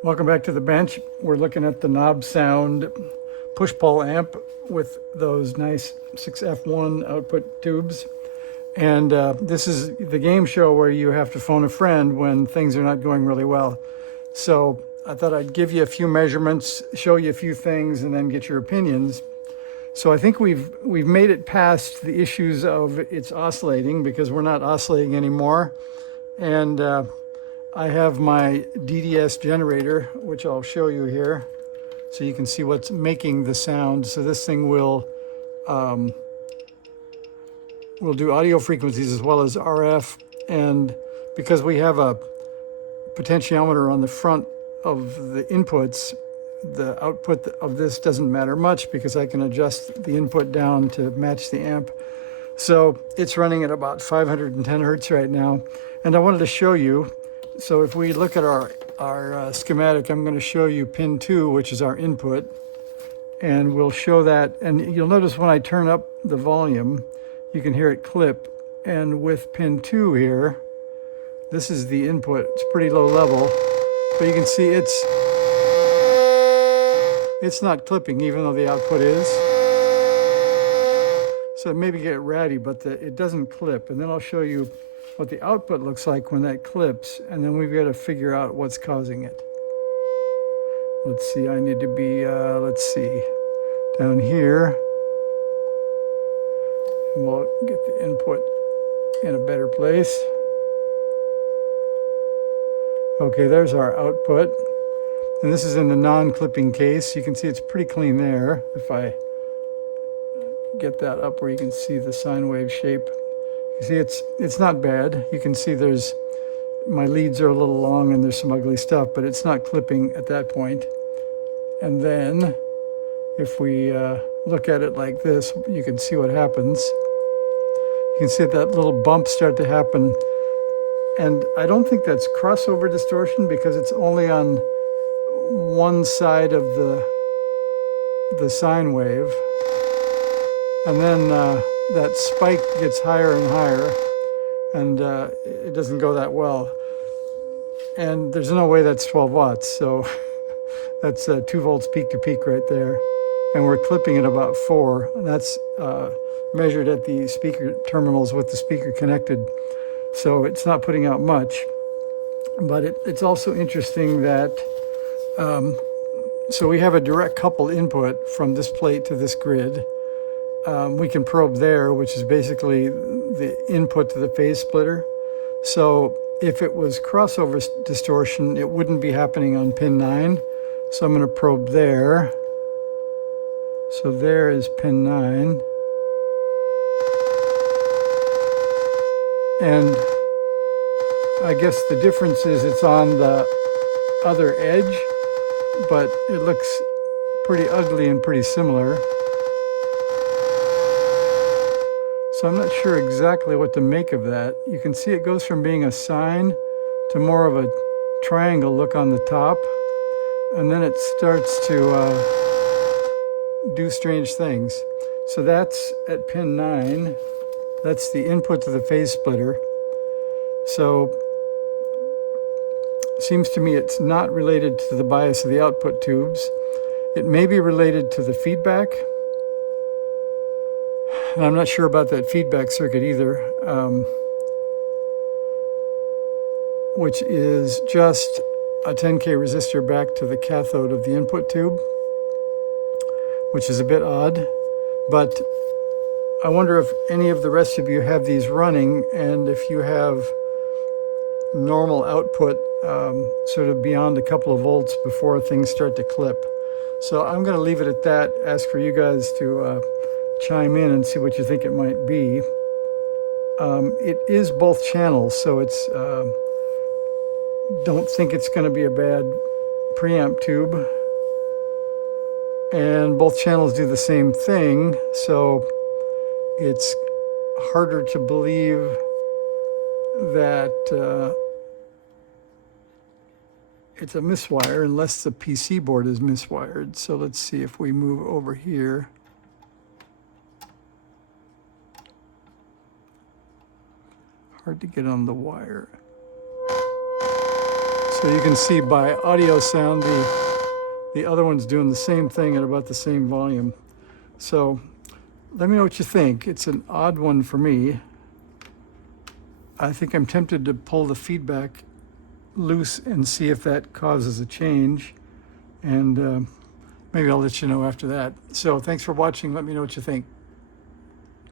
Welcome back to the bench. We're looking at the NobSound push-pull amp with those nice 6F1 output tubes. And this is the game show where you have to phone a friend when things are not going really well. So I thought I'd give you a few measurements, show you a few things, and then get your opinions. So I think we've made it past the issues of it's oscillating, because we're not oscillating anymore. And I have my DDS generator, which I'll show you here, so you can see what's making the sound. So this thing will do audio frequencies as well as RF. And because we have a potentiometer on the front of the inputs, the output of this doesn't matter much, because I can adjust the input down to match the amp. So it's running at about 510 hertz right now. And I wanted to show you. So if we look at our schematic, I'm going to show you pin 2, which is our input. And we'll show that. And you'll notice when I turn up the volume, you can hear it clip. And with pin 2 here, this is the input. It's pretty low level, but you can see it's not clipping, even though the output is. So it maybe get ratty, but it doesn't clip. And then I'll show you what the output looks like when that clips, and then we've got to figure out what's causing it. Let's see, I need to be, let's see, down here. And we'll get the input in a better place. Okay, there's our output. And this is in the non-clipping case. You can see it's pretty clean there. If I get that up where you can see the sine wave shape. You see, it's not bad. You can see my leads are a little long and there's some ugly stuff, but it's not clipping at that point. And then if we look at it like this, you can see what happens. You can see that little bump start to happen. And I don't think that's crossover distortion, because it's only on one side of the sine wave. And then that spike gets higher and higher, and it doesn't go that well. And there's no way that's 12 watts, so that's 2 volts peak to peak right there. And we're clipping at about 4, and that's measured at the speaker terminals with the speaker connected. So it's not putting out much. But it's also interesting that, so we have a direct coupled input from this plate to this grid. We can probe there, which is basically the input to the phase splitter. So if it was crossover distortion, it wouldn't be happening on pin 9. So I'm going to probe there. So there is pin 9. And I guess the difference is it's on the other edge, but it looks pretty ugly and pretty similar. So I'm not sure exactly what to make of that. You can see it goes from being a sine to more of a triangle look on the top. And then it starts to do strange things. So that's at pin 9. That's the input to the phase splitter. So it seems to me it's not related to the bias of the output tubes. It may be related to the feedback. And I'm not sure about that feedback circuit either, which is just a 10K resistor back to the cathode of the input tube, which is a bit odd. But I wonder if any of the rest of you have these running, and if you have normal output sort of beyond a couple of volts before things start to clip. So I'm going to leave it at that, ask for you guys to chime in and see what you think it might be. It is both channels, so it's don't think it's going to be a bad preamp tube. And both channels do the same thing, so it's harder to believe that it's a miswire unless the PC board is miswired. So let's see if we move over here. Hard to get on the wire. So you can see by audio sound, the other one's doing the same thing at about the same volume. So let me know what you think. It's an odd one for me. I think I'm tempted to pull the feedback loose and see if that causes a change. And maybe I'll let you know after that. So thanks for watching. Let me know what you think.